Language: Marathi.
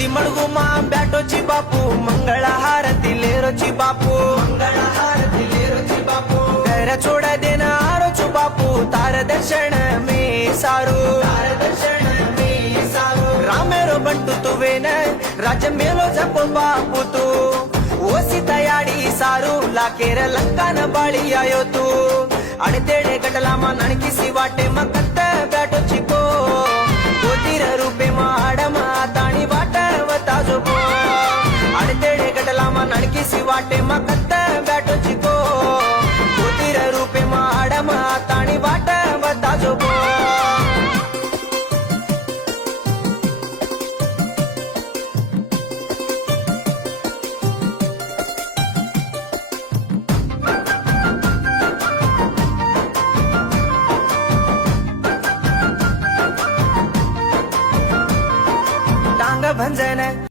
दी मडगू मा ब्याटोची बापू मंगळ हारती लेरोची बापू मंगळ हारती लेरोची बापू घर छोड़ देना आरोचू बापू तार दर्शन में सारू तार दर्शन में सारू रामेरो बंटू तू वेन राज मेलो जपो बापू तू ओ सीतायाडी सारू लाकेर लंकान बाळी आयो तू आणि तेडे गटला मा नणकिसी वाटे मग कत्त ब्याटोची को गोतीर रूपे माडम ताणी वाटवता जोबो आणि तेडे गटला मा नणकिसी वाटे मग कत्त ब्याटोची को गोतीर रूपे माडम ताणी वाटवता जोबो टांग भंजन